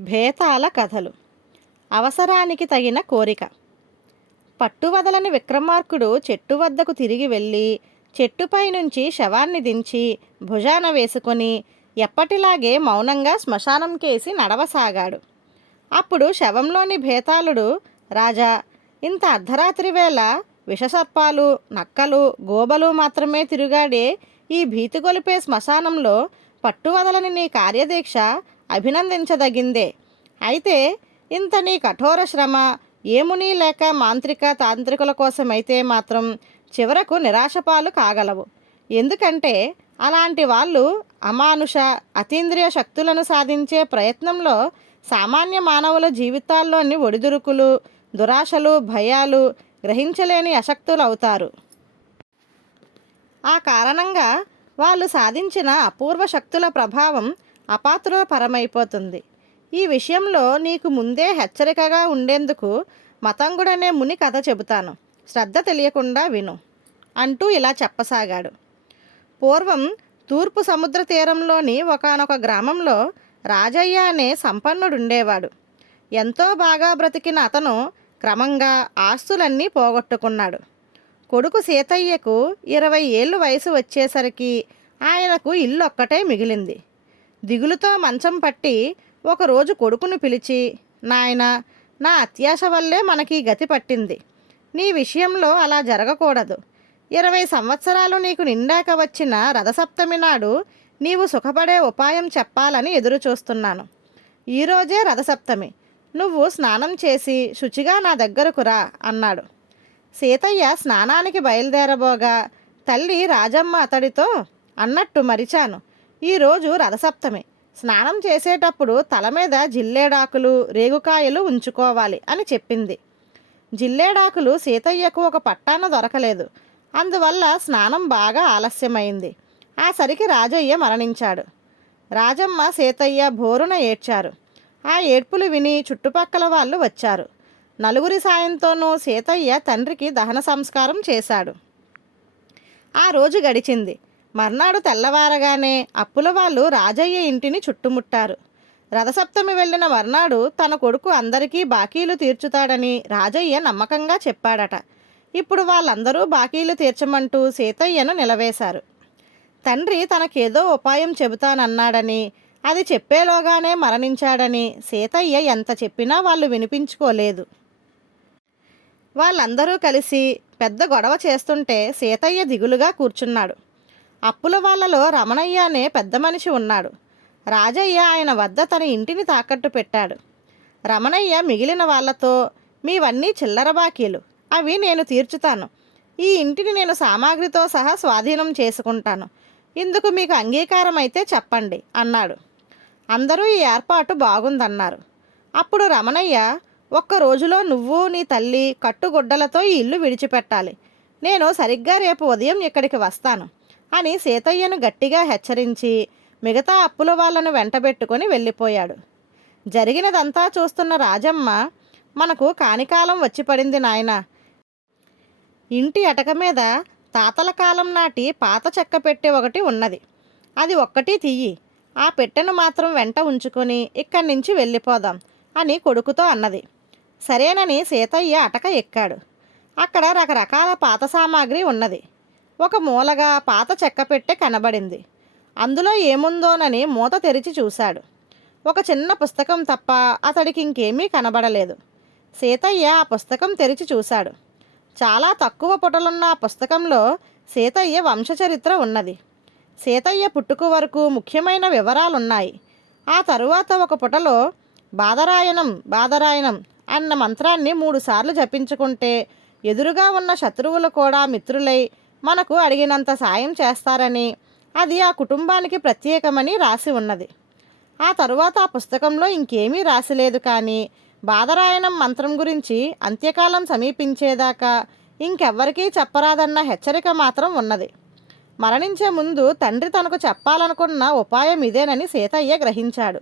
భేతాల కథలు. అవసరానికి తగిన కోరిక. పట్టువదలని విక్రమార్కుడు చెట్టు వద్దకు తిరిగి వెళ్ళి చెట్టుపై నుంచి శవాన్ని దించి భుజాన వేసుకొని ఎప్పటిలాగే మౌనంగా శ్మశానం కేసి నడవసాగాడు. అప్పుడు శవంలోని భేతాళుడు రాజా ఇంత అర్ధరాత్రి వేళ విషసర్పాలు నక్కలు గోబలు మాత్రమే తిరుగాడే ఈ భీతిగొలిపే శ్మశానంలో పట్టువదలని నీ కార్యదీక్ష అభినందించదగిందే. అయితే ఇంత నీ కఠోర శ్రమ ఏముని లేక మాంత్రిక తాంత్రికుల కోసమైతే మాత్రం చివరకు నిరాశపాలు కాగలవు. ఎందుకంటే అలాంటి వాళ్ళు అమానుష అతీంద్రియ శక్తులను సాధించే ప్రయత్నంలో సామాన్య మానవుల జీవితాల్లోని ఒడిదురుకులు దురాశలు భయాలు గ్రహించలేని అశక్తులు అవుతారు ఆ కారణంగా వాళ్ళు సాధించిన అపూర్వ శక్తుల ప్రభావం అపాత్రుల పరమైపోతుంది. ఈ విషయంలో నీకు ముందే హెచ్చరికగా ఉండేందుకు మతంగుడనే ముని కథ చెబుతాను. శ్రద్ధ తెలియకుండా విను. అంటూ ఇలా చెప్పసాగాడు. పూర్వం తూర్పు సముద్ర తీరంలోని ఒకానొక గ్రామంలో రాజయ్య అనే సంపన్నుడుండేవాడు. ఎంతో బాగా బ్రతికిన అతను క్రమంగా ఆస్తులన్నీ పోగొట్టుకున్నాడు. కొడుకు సీతయ్యకు ఇరవై ఏళ్ళు వయసు వచ్చేసరికి ఆయనకు ఇల్లు ఒక్కటే మిగిలింది. దిగులుతో మంచం పట్టి ఒకరోజు కొడుకును పిలిచి నాయన నా అత్యాశ వల్లే మనకి గతి పట్టింది. నీ విషయంలో అలా జరగకూడదు. ఇరవై సంవత్సరాలు నీకు నిండాక వచ్చిన రథసప్తమి నాడు నీవు సుఖపడే ఉపాయం చెప్పాలని ఎదురు చూస్తున్నాను ఈరోజే రథసప్తమి. నువ్వు స్నానం చేసి శుచిగా నా దగ్గరకు రా అన్నాడు. సీతయ్య స్నానానికి బయలుదేరబోగా తల్లి రాజమ్మ అతడితో అన్నట్టు మరిచాను. ఈరోజు రథసప్తమి. స్నానం చేసేటప్పుడు తల మీద జిల్లేడాకులు రేగుకాయలు ఉంచుకోవాలి అని చెప్పింది. జిల్లేడాకులు సీతయ్యకు ఒక పట్టాన దొరకలేదు. అందువల్ల స్నానం బాగా ఆలస్యమైంది. ఆ సరికి రాజయ్య మరణించాడు. రాజమ్మ సీతయ్య బోరున ఏడ్చారు. ఆ ఏడ్పులు విని చుట్టుపక్కల వాళ్ళు వచ్చారు. నలుగురి సాయంతోనూ సీతయ్య తండ్రికి దహన సంస్కారం చేశాడు. ఆ రోజు గడిచింది. మర్నాడు తెల్లవారగానే అప్పుల వాళ్ళు రాజయ్య ఇంటిని చుట్టుముట్టారు. రథసప్తమి వెళ్ళిన మర్నాడు తన కొడుకు అందరికీ బాకీలు తీర్చుతాడని రాజయ్య నమ్మకంగా చెప్పాడట. ఇప్పుడు వాళ్ళందరూ బాకీలు తీర్చమంటూ సీతయ్యను నిలవేశారు. తండ్రి తనకేదో ఉపాయం చెబుతానన్నాడని అది చెప్పేలోగానే మరణించాడని సీతయ్య ఎంత చెప్పినా వాళ్ళు వినిపించుకోలేదు. వాళ్ళందరూ కలిసి పెద్ద గొడవ చేస్తుంటే సీతయ్య దిగులుగా కూర్చున్నాడు. అప్పుల వాళ్ళలో రమణయ్య అనే పెద్ద మనిషి ఉన్నాడు. రాజయ్య ఆయన వద్ద తన ఇంటిని తాకట్టు పెట్టాడు. రమణయ్య మిగిలిన వాళ్ళతో మీవన్నీ చిల్లర బాకీలు. అవి నేను తీర్చుతాను. ఈ ఇంటిని నేను సామాగ్రితో సహా స్వాధీనం చేసుకుంటాను. ఇందుకు మీకు అంగీకారం అయితే చెప్పండి అన్నాడు. అందరూ ఈ ఏర్పాటు బాగుందన్నారు. అప్పుడు రమణయ్య ఒక్క రోజులో నువ్వు నీ తల్లి కట్టుగుడ్డలతో ఈ ఇల్లు విడిచిపెట్టాలి. నేను సరిగ్గా రేపు ఉదయం ఇక్కడికి వస్తాను. అని సీతయ్యను గట్టిగా హెచ్చరించి మిగతా అప్పుల వాళ్ళను వెంటబెట్టుకొని వెళ్ళిపోయాడు. జరిగినదంతా చూస్తున్న రాజమ్మ మనకు కానికాలం వచ్చి పడింది నాయన. ఇంటి అటక మీద తాతల కాలం నాటి పాత చెక్క పెట్టె ఒకటి ఉన్నది. అది ఒక్కటి తీయి ఆ పెట్టెను మాత్రం వెంట ఉంచుకొని ఇక్కడి నుంచి వెళ్ళిపోదాం అని కొడుకుతో అన్నది. సరేనని సీతయ్య అటక ఎక్కాడు. అక్కడ రకరకాల పాత సామాగ్రి ఉన్నది. ఒక మూలగా పాత చెక్క పెట్టె కనబడింది. అందులో ఏముందోనని మూత తెరిచి చూశాడు. ఒక చిన్న పుస్తకం తప్ప అతడికి ఇంకేమీ కనబడలేదు. సీతయ్య ఆ పుస్తకం తెరిచి చూశాడు. చాలా తక్కువ పుటలున్న ఆ పుస్తకంలో సీతయ్య వంశచరిత్ర ఉన్నది. సీతయ్య పుట్టుక వరకు ముఖ్యమైన వివరాలున్నాయి. ఆ తరువాత ఒక పుటలో బాధరాయణం బాధరాయణం అన్న మంత్రాన్ని మూడుసార్లు జపించుకుంటే ఎదురుగా ఉన్న శత్రువులు కూడా మిత్రులై మనకు అడిగినంత సాయం చేస్తారని అది ఆ కుటుంబానికి ప్రత్యేకమని రాసి ఉన్నది. ఆ తరువాత ఆ పుస్తకంలో ఇంకేమీ రాసిలేదు కానీ బాధరాయణం మంత్రం గురించి అంత్యకాలం సమీపించేదాకా ఇంకెవ్వరికీ చెప్పరాదన్న హెచ్చరిక మాత్రం ఉన్నది. మరణించే ముందు తండ్రి తనకు చెప్పాలనుకున్న ఉపాయం ఇదేనని సీతయ్య గ్రహించాడు.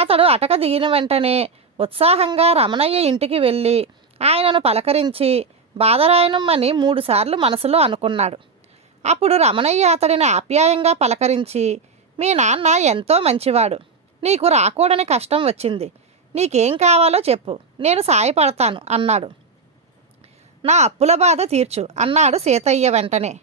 అతడు అటక దిగిన వెంటనే ఉత్సాహంగా రమణయ్య ఇంటికి వెళ్ళి ఆయనను పలకరించి బాధరాయనమ్మని మూడుసార్లు మనసులో అనుకున్నాడు. అప్పుడు రమణయ్య అతడిని ఆప్యాయంగా పలకరించి మీ నాన్న ఎంతో మంచివాడు. నీకు రాకూడని కష్టం వచ్చింది. నీకేం కావాలో చెప్పు. నేను సాయపడతాను అన్నాడు. నా అప్పుల బాధ తీర్చు అన్నాడు సీతయ్య వెంటనే.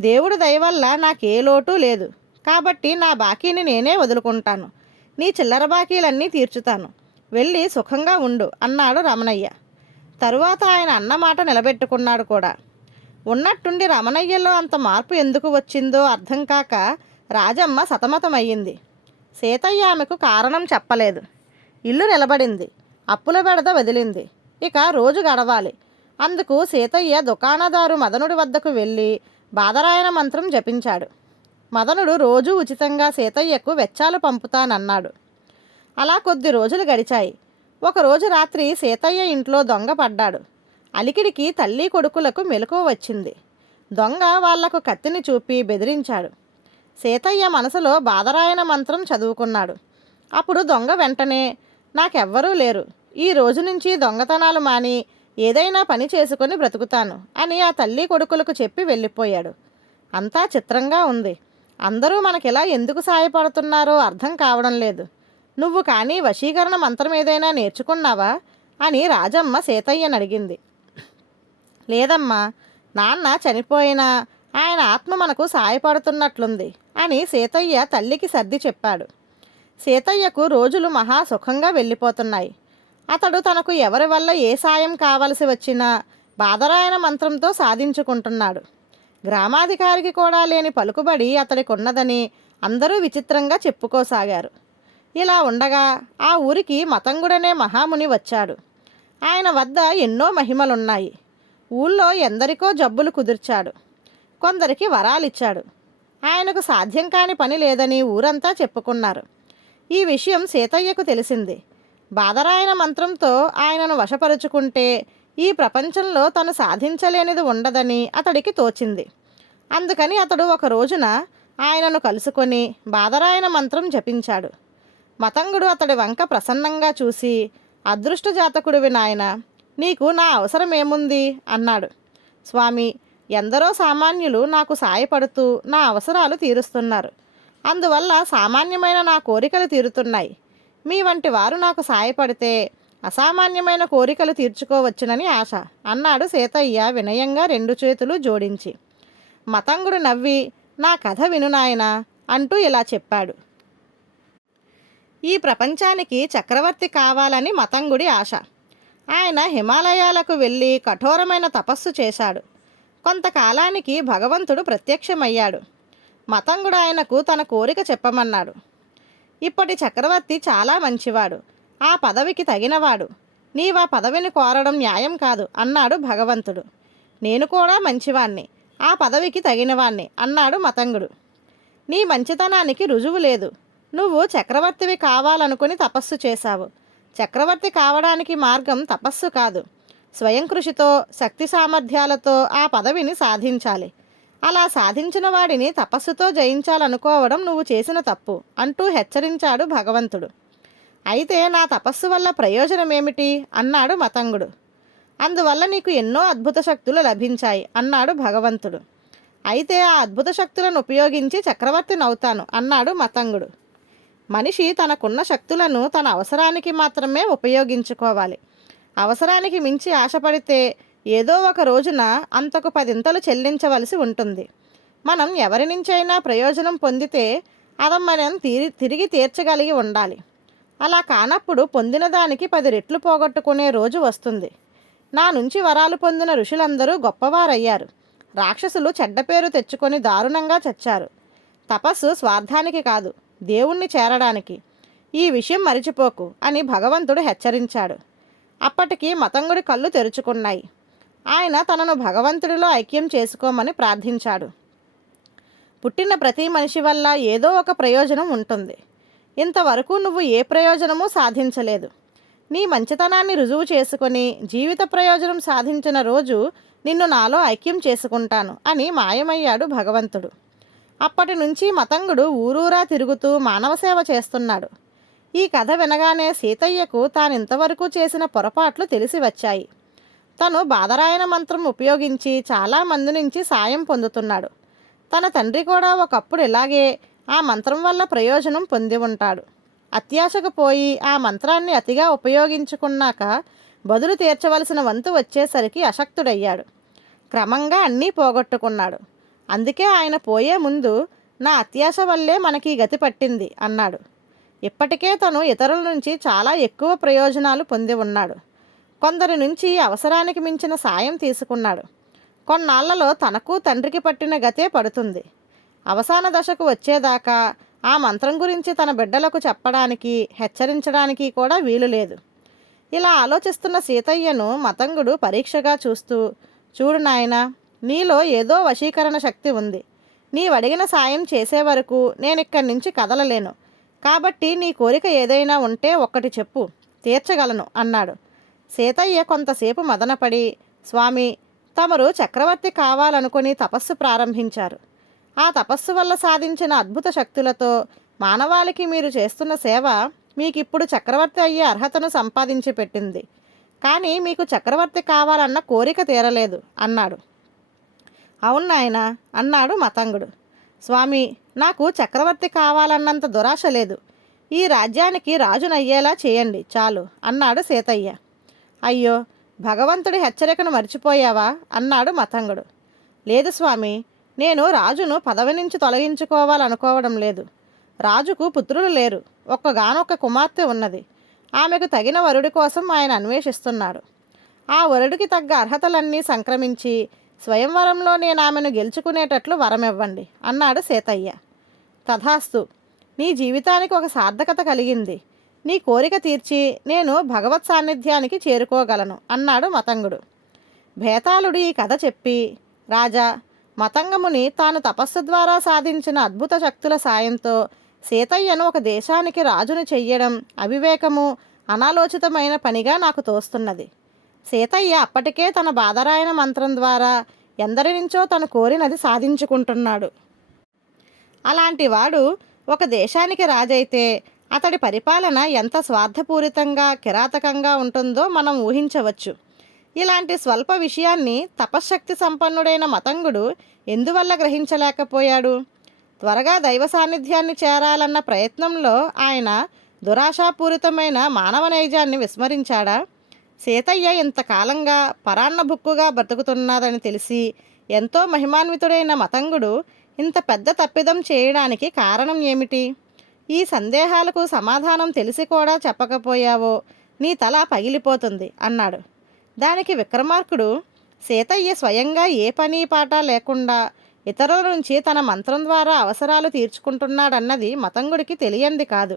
దేవుడు దయవల్ల నాకే లోటు లేదు. కాబట్టి నా బాకీని నేనే వదులుకుంటాను. నీ చిల్లర బాకీలన్నీ తీర్చుతాను. వెళ్ళి సుఖంగా ఉండు అన్నాడు రమణయ్య. తరువాత ఆయన అన్నమాట నిలబెట్టుకున్నాడు కూడా. ఉన్నట్టుండి రమణయ్యలో అంత మార్పు ఎందుకు వచ్చిందో అర్థం కాక రాజమ్మ సతమతమయ్యింది. సీతయ్య ఆమెకు కారణం చెప్పలేదు. ఇల్లు నిలబడింది. అప్పుల బెడద వదిలింది. ఇక రోజు గడవాలి. అందుకు సీతయ్య దుకాణదారు మదనుడి వద్దకు వెళ్ళి బాదరాయన మంత్రం జపించాడు. మదనుడు రోజూ ఉచితంగా సీతయ్యకు వెచ్చాలు పంపుతానన్నాడు. అలా కొద్ది రోజులు గడిచాయి. ఒకరోజు రాత్రి సీతయ్య ఇంట్లో దొంగ పడ్డాడు. అలికిడికి తల్లి కొడుకులకు మెలకువ వచ్చింది. దొంగ వాళ్ళకు కత్తిని చూపి బెదిరించాడు. సీతయ్య మనసులో బాధరాయన మంత్రం చదువుకున్నాడు. అప్పుడు దొంగ వెంటనే నాకెవ్వరూ లేరు. ఈ రోజు నుంచి దొంగతనాలు మాని ఏదైనా పని చేసుకొని బ్రతుకుతాను అని ఆ తల్లి కొడుకులకు చెప్పి వెళ్ళిపోయాడు. అంతా చిత్రంగా ఉంది. అందరూ మనకిలా ఎందుకు సాయపడుతున్నారో అర్థం కావడం లేదు. నువ్వు కానీ వశీకరణ మంత్రం ఏదైనా నేర్చుకున్నావా? అని రాజమ్మ సీతయ్యని అడిగింది. లేదమ్మా నాన్న చనిపోయినా ఆయన ఆత్మ మనకు సాయపడుతున్నట్లుంది అని సీతయ్య తల్లికి సర్ది చెప్పాడు. సీతయ్యకు రోజులు మహా సుఖంగా వెళ్ళిపోతున్నాయి. అతడు తనకు ఎవరి వల్ల ఏ సాయం కావలసి వచ్చినా బాదరాయన మంత్రంతో సాధించుకుంటున్నాడు. గ్రామాధికారికి కూడా లేని పలుకుబడి అతడికి ఉన్నదని అందరూ విచిత్రంగా చెప్పుకోసాగారు. ఇలా ఉండగా ఆ ఊరికి మతంగుడనే మహాముని వచ్చాడు. ఆయన వద్ద ఎన్నో మహిమలున్నాయి. ఊళ్ళో ఎందరికో జబ్బులు కుదిర్చాడు. కొందరికి వరాలిచ్చాడు. ఆయనకు సాధ్యం కాని పని లేదని ఊరంతా చెప్పుకున్నారు. ఈ విషయం సీతయ్యకు తెలిసింది. బాధరాయన మంత్రంతో ఆయనను వశపరుచుకుంటే ఈ ప్రపంచంలో తను సాధించలేనిది ఉండదని అతడికి తోచింది. అందుకని అతడు ఒక రోజున ఆయనను కలుసుకొని బాదరాయన మంత్రం జపించాడు. మతంగుడు అతడి వంక ప్రసన్నంగా చూసి అదృష్ట జాతకుడివి నాయన నీకు నా అవసరం ఏముంది అన్నాడు. స్వామి ఎందరో సామాన్యులు నాకు సాయపడుతూ నా అవసరాలు తీరుస్తున్నారు. అందువల్ల సామాన్యమైన నా కోరికలు తీరుతున్నాయి. మీ వంటి వారు నాకు సాయపడితే అసామాన్యమైన కోరికలు తీర్చుకోవచ్చునని ఆశ అన్నాడు సీతయ్య వినయంగా రెండు చేతులు జోడించి. మతంగుడు నవ్వి నా కథ విను నాయనా అంటూ ఇలా చెప్పాడు. ఈ ప్రపంచానికి చక్రవర్తి కావాలని మతంగుడి ఆశ. ఆయన హిమాలయాలకు వెళ్ళి కఠోరమైన తపస్సు చేశాడు. కొంతకాలానికి భగవంతుడు ప్రత్యక్షమయ్యాడు. మతంగుడు ఆయనకు తన కోరిక చెప్పమన్నాడు. ఇప్పటి చక్రవర్తి చాలా మంచివాడు. ఆ పదవికి తగినవాడు. నీవా పదవిని కోరడం న్యాయం కాదు అన్నాడు భగవంతుడు. నేను కూడా మంచివాణ్ణి. ఆ పదవికి తగినవాణ్ణి అన్నాడు మతంగుడు. నీ మంచితనానికి రుజువు లేదు. నువ్వు చక్రవర్తివి కావాలనుకుని తపస్సు చేశావు. చక్రవర్తి కావడానికి మార్గం తపస్సు కాదు. స్వయం కృషితో శక్తి సామర్థ్యాలతో ఆ పదవిని సాధించాలి. అలా సాధించిన వాడిని తపస్సుతో జయించాలనుకోవడం నువ్వు చేసిన తప్పు అంటూ హెచ్చరించాడు భగవంతుడు. అయితే నా తపస్సు వల్ల ప్రయోజనం ఏమిటి అన్నాడు మతంగుడు. అందువల్ల నీకు ఎన్నో అద్భుత శక్తులు లభించాయి అన్నాడు భగవంతుడు. అయితే ఆ అద్భుత శక్తులను ఉపయోగించి చక్రవర్తిని అవుతాను అన్నాడు మతంగుడు. మనిషి తనకున్న శక్తులను తన అవసరానికి మాత్రమే ఉపయోగించుకోవాలి. అవసరానికి మించి ఆశపడితే ఏదో ఒక రోజున అంతకు పదింతలు చెల్లించవలసి ఉంటుంది. మనం ఎవరి నుంచైనా ప్రయోజనం పొందితే అది మనం తీరి తిరిగి తీర్చగలిగి ఉండాలి. అలా కానప్పుడు పొందిన దానికి పది రెట్లు పోగొట్టుకునే రోజు వస్తుంది. నా నుంచి వరాలు పొందిన ఋషులందరూ గొప్పవారయ్యారు. రాక్షసులు చెడ్డ పేరు తెచ్చుకొని దారుణంగా చచ్చారు. తపస్సు స్వార్థానికి కాదు. దేవుణ్ణి చేరడానికి. ఈ విషయం మరిచిపోకు అని భగవంతుడు హెచ్చరించాడు. అప్పటికి మతంగుడి కళ్ళు తెరుచుకున్నాయి. ఆయన తనను భగవంతుడిలో ఐక్యం చేసుకోమని ప్రార్థించాడు. పుట్టిన ప్రతి మనిషి వల్ల ఏదో ఒక ప్రయోజనం ఉంటుంది. ఇంతవరకు నువ్వు ఏ ప్రయోజనమూ సాధించలేదు. నీ మంచితనాన్ని రుజువు చేసుకొని జీవిత ప్రయోజనం సాధించిన రోజు నిన్ను నాలో ఐక్యం చేసుకుంటాను అని మాయమయ్యాడు భగవంతుడు. అప్పటి నుంచి మతంగుడు ఊరూరా తిరుగుతూ మానవ సేవ చేస్తున్నాడు. ఈ కథ వినగానే సీతయ్యకు తానింతవరకు చేసిన పొరపాట్లు తెలిసి వచ్చాయి. తను బాధరాయన మంత్రం ఉపయోగించి చాలా మంది నుంచి సాయం పొందుతున్నాడు. తన తండ్రి కూడా ఒకప్పుడు ఇలాగే ఆ మంత్రం వల్ల ప్రయోజనం పొంది ఉంటాడు. అత్యాశకు పోయి ఆ మంత్రాన్ని అతిగా ఉపయోగించుకున్నాక బదులు తీర్చవలసిన వంతు వచ్చేసరికి అశక్తుడయ్యాడు. క్రమంగా అన్నీ పోగొట్టుకున్నాడు. అందుకే ఆయన పోయే ముందు నా అత్యాశ వల్లే మనకి గతి పట్టింది అన్నాడు. ఇప్పటికే తను ఇతరుల నుంచి చాలా ఎక్కువ ప్రయోజనాలు పొంది ఉన్నాడు. కొందరి నుంచి అవసరానికి మించిన సాయం తీసుకున్నాడు. కొన్నాళ్ళలో తనకు తండ్రికి పట్టిన గతే పడుతుంది. అవసాన దశకు వచ్చేదాకా ఆ మంత్రం గురించి తన బిడ్డలకు చెప్పడానికి హెచ్చరించడానికి కూడా వీలు లేదు. ఇలా ఆలోచిస్తున్న సీతయ్యను మతంగుడు పరీక్షగా చూస్తూ చూడు నాయనా నీలో ఏదో వశీకరణ శక్తి ఉంది. నీవడిగిన సాయం చేసే వరకు నేను ఇక్కడి నుంచి కదలలేను. కాబట్టి నీ కోరిక ఏదైనా ఉంటే ఒక్కటి చెప్పు తీర్చగలను అన్నాడు. సీతయ్య కొంతసేపు మదనపడి స్వామి తమరు చక్రవర్తి కావాలనుకుని తపస్సు ప్రారంభించారు. ఆ తపస్సు వల్ల సాధించిన అద్భుత శక్తులతో మానవాళికి మీరు చేస్తున్న సేవ మీకు ఇప్పుడు చక్రవర్తి అయ్యే అర్హతను సంపాదించి పెట్టింది కానీ మీకు చక్రవర్తి కావాలన్న కోరిక తీరలేదు అన్నాడు. అవును నాయనా అన్నాడు మతంగుడు స్వామి నాకు చక్రవర్తి కావాలన్నంత దురాశ లేదు. ఈ రాజ్యానికి రాజునయ్యేలా చేయండి చాలు అన్నాడు సీతయ్య. అయ్యో భగవంతుడి హెచ్చరికను మర్చిపోయావా అన్నాడు మతంగుడు లేదు స్వామి నేను రాజును పదవి నుంచి తొలగించుకోవాలనుకోవడం లేదు. రాజుకు పుత్రులు లేరు ఒక్కగానొక్క కుమార్తె ఉన్నది. ఆమెకు తగిన వరుడి కోసం ఆయన అన్వేషిస్తున్నాడు ఆ వరుడికి తగ్గ అర్హతలన్నీ సంక్రమించి స్వయంవరంలో నేను ఆమెను గెలుచుకునేటట్లు వరమివ్వండి అన్నాడు సీతయ్య. తథాస్తు నీ జీవితానికి ఒక సార్థకత కలిగింది. నీ కోరిక తీర్చి నేను భగవత్ సాన్నిధ్యానికి చేరుకోగలను అన్నాడు మతంగుడు. భేతాళుడు ఈ కథ చెప్పి రాజా మతంగముని తాను తపస్సు ద్వారా సాధించిన అద్భుత శక్తుల సాయంతో సీతయ్యను ఒక దేశానికి రాజును చెయ్యడం అవివేకము అనాలోచితమైన పనిగా నాకు తోస్తున్నది. సీతయ్య అప్పటికే తన బాధరాయన మంత్రం ద్వారా ఎందరి నుంచో తను కోరినది సాధించుకుంటున్నాడు. అలాంటి వాడు ఒక దేశానికి రాజైతే అతడి పరిపాలన ఎంత స్వార్థపూరితంగా కిరాతకంగా ఉంటుందో మనం ఊహించవచ్చు. ఇలాంటి స్వల్ప విషయాన్ని తపశ్శక్తి సంపన్నుడైన మతంగుడు ఎందువల్ల గ్రహించలేకపోయాడు? త్వరగా దైవ సాన్నిధ్యాన్ని చేరాలన్న ప్రయత్నంలో ఆయన దురాశాపూరితమైన మానవ నైజాన్ని విస్మరించాడా? సీతయ్య ఇంతకాలంగా పరాన్న బుక్కుగా బ్రతుకుతున్నదని తెలిసి ఎంతో మహిమాన్వితుడైన మతంగుడు ఇంత పెద్ద తప్పిదం చేయడానికి కారణం ఏమిటి? ఈ సందేహాలకు సమాధానం తెలిసి కూడా చెప్పకపోయావో నీ తల పగిలిపోతుంది అన్నాడు. దానికి విక్రమార్కుడు సీతయ్య స్వయంగా ఏ పని పాట లేకుండా ఇతరుల నుంచి తన మంత్రం ద్వారా అవసరాలు తీర్చుకుంటున్నాడన్నది మతంగుడికి తెలియంది కాదు.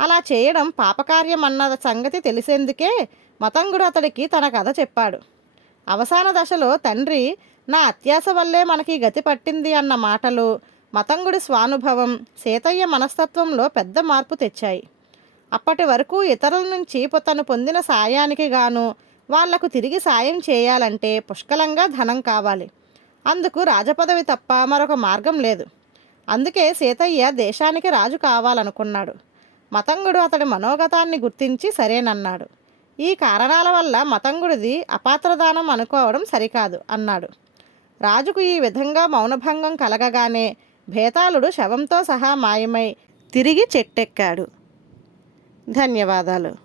అలా చేయడం పాపకార్యం అన్న సంగతి తెలిసేందుకే మతంగుడు అతడికి తన కథ చెప్పాడు. అవసాన దశలో తండ్రి నా అత్యాస వల్లే మనకి గతి పట్టింది అన్న మాటలు మతంగుడి స్వానుభవం సీతయ్య మనస్తత్వంలో పెద్ద మార్పు తెచ్చాయి. అప్పటి వరకు ఇతరుల నుంచి తను పొందిన సాయానికి గాను వాళ్ళకు తిరిగి సాయం చేయాలంటే పుష్కలంగా ధనం కావాలి. అందుకు రాజపదవి తప్ప మరొక మార్గం లేదు. అందుకే సీతయ్య దేశానికి రాజు కావాలనుకున్నాడు. మతంగుడు అతడి మనోగతాన్ని గుర్తించి సరేనన్నాడు. ఈ కారణాల వల్ల మతంగుడిది అపాత్రదానం అనుకోవడం సరికాదు అన్నాడు. రాజుకు ఈ విధంగా మౌనభంగం కలగగానే భేతాళుడు శవంతో సహా మాయమై తిరిగి చెట్టెక్కాడు. ధన్యవాదాలు.